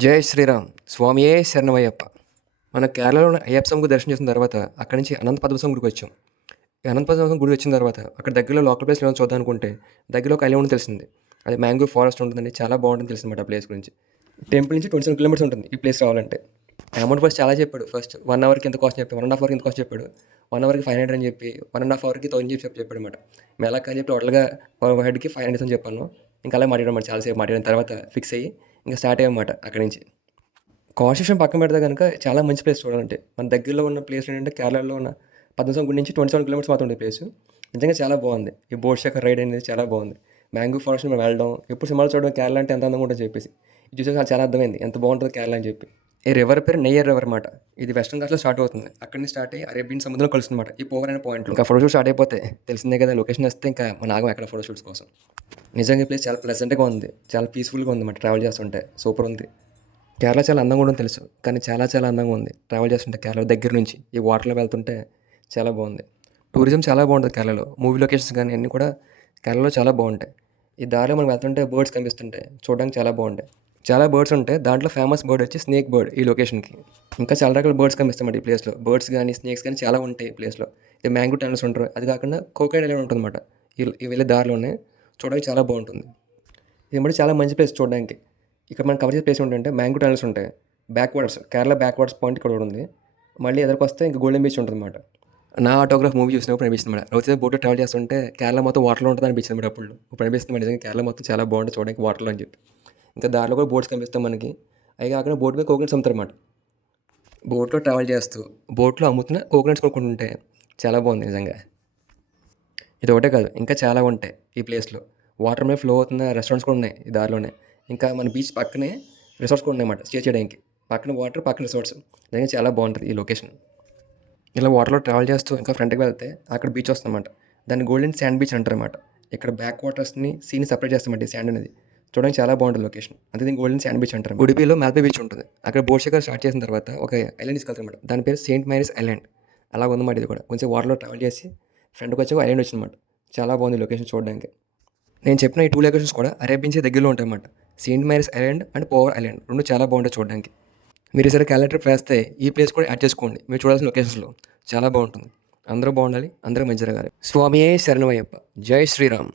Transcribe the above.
జై శ్రీరామ్. స్వామియే శరణమయ్యప్ప. మన కేరళలోని అయ్యప్ప స్వామి గుడి దర్శనం చేసిన తర్వాత అక్కడి నుంచి అనంత పద్మస్వామి గుడికి వచ్చాం. ఈ అనంత పద్మస్వామి గుడి వచ్చిన తర్వాత అక్కడ దగ్గరలో లోకల్ ప్లేస్లో ఏమైనా చూద్దాం అనుకుంటే దగ్గరలో ఒక ఐలాండ్ తెలిసింది. అది మ్యాంగ్రూవ్ ఫారెస్ట్ ఉంటుందండి. చాలా బాగుంటుంది తెలిసిందన్నమాట ఆ ప్లేస్ గురించి. టెంపుల్ నుంచి 27 కిలోమీటర్స్ ఉంటుంది ఈ ప్లేస్ రావాలంటే. అమౌంట్ ఫస్ట్ చాలా చెప్పాడు. ఫస్ట్ 1 అవర్కి ఎంత కాస్ట్ చెప్పి 1.5 అవర్కి ఎంత కాస్ట్ చెప్పాడు. 1 అవర్కి 500 అని చెప్పి 1.5 అవర్కి 1000 చెప్పాడు అనమాట. మేము ఎలా అని చెప్పి టోటల్గా పర్ హెడ్కి 500 అని చెప్పాను. ఇంకా అలా మాట్లాడమాట. చాలాసేపు మాట్లాడిన తర్వాత ఫిక్స్ అయ్యి ఇంకా స్టార్ట్ అయ్యామన్నమాట అక్కడి నుంచి. కాస్ట్ విషయం పక్కన పెడితే కనుక చాలా మంచి ప్లేస్ చూడాలంటే. మన దగ్గరలో ఉన్న ప్లేస్ ఏంటంటే కేరళలో ఉన్న పద్మనాభస్వామి గుడి నుంచి 27 కిలోమీటర్స్ మాత్రం ఉండే ప్లేస్. నిజంగా చాలా బాగుంది. ఈ బోట్ షేకర్ రైడ్ అనేది చాలా బాగుంది. మ్యాంగ్రూవ్ ఫారెస్ట్ మేము వెళ్ళడం ఎప్పుడు సినిమాలు చూడడం కేరళ అంటే ఎంత అందంగా ఉంటుందని చెప్పేసి ఇది చూసాక చాలా అర్థమైంది ఎంత బాగుంటుంది కేరళ అని చెప్పి. ఈ రివర్ పేరు నెయ్యర్ రివర్ అన్నమాట. ఇది వెస్టర్న్ ఘాట్స్లో స్టార్ట్ అవుతుంది. అక్కడి నుంచి స్టార్ట్ అయ్యి అరేబియన్ సముద్రంలో కలుస్తుంది అన్నమాట ఈ పోవర్ అనే పాయింట్లో. ఇంకా ఫోటోషూట్ స్టార్ట్ అయిపోతే తెలిసిందే కదా, లొకేషన్ వస్తే ఇంకా మన ఆగం ఎక్కడ ఫోటోషూట్స్ కోసం. నిజంగా ఈ ప్లేస్ చాలా ప్లెజెంట్గా ఉంది, చాలా పీస్ఫుల్గా ఉంది అన్నమాట. ట్రావెల్ చేస్తుంటే సూపర్ ఉంది. కేరళ చాలా అందంగా ఉండడం తెలుసు, కానీ చాలా చాలా అందంగా ఉంది ట్రావెల్ చేస్తుంటే. కేరళ దగ్గర నుంచి ఈ వాటర్లో వెళ్తుంటే చాలా బాగుంది. టూరిజం చాలా బాగుంటుంది కేరళలో. మూవీ లొకేషన్స్ కానీ అన్నీ కూడా కేరళలో చాలా బాగుంటాయి. ఈ దారిలో మనం వెళ్తుంటే బర్డ్స్ కనిపిస్తుంటాయి, చూడడానికి చాలా బాగుంటాయి. చాలా బర్డ్స్ ఉంటాయి. దాంట్లో ఫేమస్ బర్డ్ వచ్చి స్నేక్ బర్డ్ ఈ లొకేషన్కి. ఇంకా చాలా రకాల బర్డ్స్ కనిపిస్తాయి ఈ ప్లేస్లో. బర్డ్స్ కానీ స్నేక్స్ కానీ చాలా ఉంటాయి ఈ ప్లేస్లో. ఈ మ్యాంగో టనల్స్ ఉంటారు. అది కాకుండా కోకోనట్ ఐలాండ్ ఉంటుంది అన్నమాట. ఈ వెళ్ళే దారిలోనే చూడడానికి చాలా బాగుంటుంది. ఇది కూడా చాలా మంచి ప్లేస్ చూడడానికి. ఇక్కడ మనం కవర్ చేసే ప్లేస్ ఏంటంటే మ్యాంగో టనల్స్ ఉంటాయి. Back waters, Kerala back waters point ఇక్కడ కూడా ఉంది. మళ్ళీ ఎదురుకు వస్తే ఇంకా గోల్డెన్ బీచ్ ఉంటుంది అన్నమాట. నా ఆటోగ్రాఫ్ మూవీ చూసినప్పుడు అనిపిస్తుంది మేడం. రోజు బోట్లో ట్రావెల్ చేస్తుంటే కేరళ మొత్తం వాటర్లో ఉంటుంది అనిపించింది మేడం. ఇప్పుడు అనిపిస్తుంది మేడం నిజంగా కేరళ మొత్తం చాలా బాగుంటుంది చూడడానికి వాటర్లో అని చెప్పి. ఇంకా దారిలో కూడా బోట్స్ కనిపిస్తాం మనకి. అవి కాకుండా బోట్ మీద కోకోనట్స్ అమ్ముతారన్నమాట. బోట్లో ట్రావెల్ చేస్తూ బోట్లో అమ్ముతున్న కోకోనట్స్ కొనుక్కుంటుంటే చాలా బాగుంది నిజంగా. ఇది ఒకటే కాదు, ఇంకా చాలా ఉంటాయి ఈ ప్లేస్లో. వాటర్ మీద ఫ్లో అవుతున్న రెస్టారెంట్స్ కూడా ఉన్నాయి ఈ దారిలోనే. ఇంకా మన బీచ్ పక్కనే రిసార్ట్స్ కూడా ఉన్నాయన్నమాట స్టే చేయడానికి. పక్కన వాటర్, పక్కన రిసార్ట్స్. నిజంగా చాలా బాగుంటుంది ఈ లొకేషన్. ఇలా వాటర్లో ట్రావెల్ చేస్తూ ఇంకా ఫ్రంట్కి వెళ్తే అక్కడ బీచ్ వస్తుందన్నమాట. దాన్ని గోల్డెన్ శాండ్ బీచ్ అంటారన్నమాట. ఇక్కడ బ్యాక్ వాటర్స్ని సీని సపరేట్ చేస్తామంటే ఈ శాండ్ అనేది చూడడానికి చాలా బాగుంటుంది లొకేషన్. అంతే దీన్ని గోల్డెన్ శాండ్ బీచ్ అంటారు. ఉడిపిలో మాల్పే బీచ్ ఉంటుంది. అక్కడ బోట్ షేకర్ స్టార్ట్ చేసిన తర్వాత ఒక ఐలాండ్ తీసుకెళ్తారన్నమాట. దాని పేరు సెయింట్ మేరీస్ ఐలాండ్. అలా ఉందన్నమాట. ఇది కూడా కొంచెం వాటర్లో ట్రావెల్ చేసి ఫ్రంట్కి వచ్చి ఒక ఐలాండ్ వచ్చిందన్నమాట. చాలా బాగుంది లొకేషన్ చూడడానికి. నేను చెప్పిన ఈ 2 లొకేషన్స్ కూడా అరేబియన్ సీ దగ్గరలో ఉంటాయన్నమాట. సెయింట్ మేరీస్ ఐలాండ్ అండ్ పోవర్ ఐలాండ్ రెండు చాలా బాగుంటాయి చూడడానికి. మీరు ఈసారి కేరళ ట్రిప్ వేస్తే ఈ ప్లేస్ కూడా యాడ్ చేసుకోండి మీరు చూడాల్సిన లొకేషన్స్లో. చాలా బాగుంటుంది. అందరూ బాగుండాలి, అందరూ మంచి జరగాలి. స్వామియే శరణమయ్యప్ప. జై శ్రీరామ్.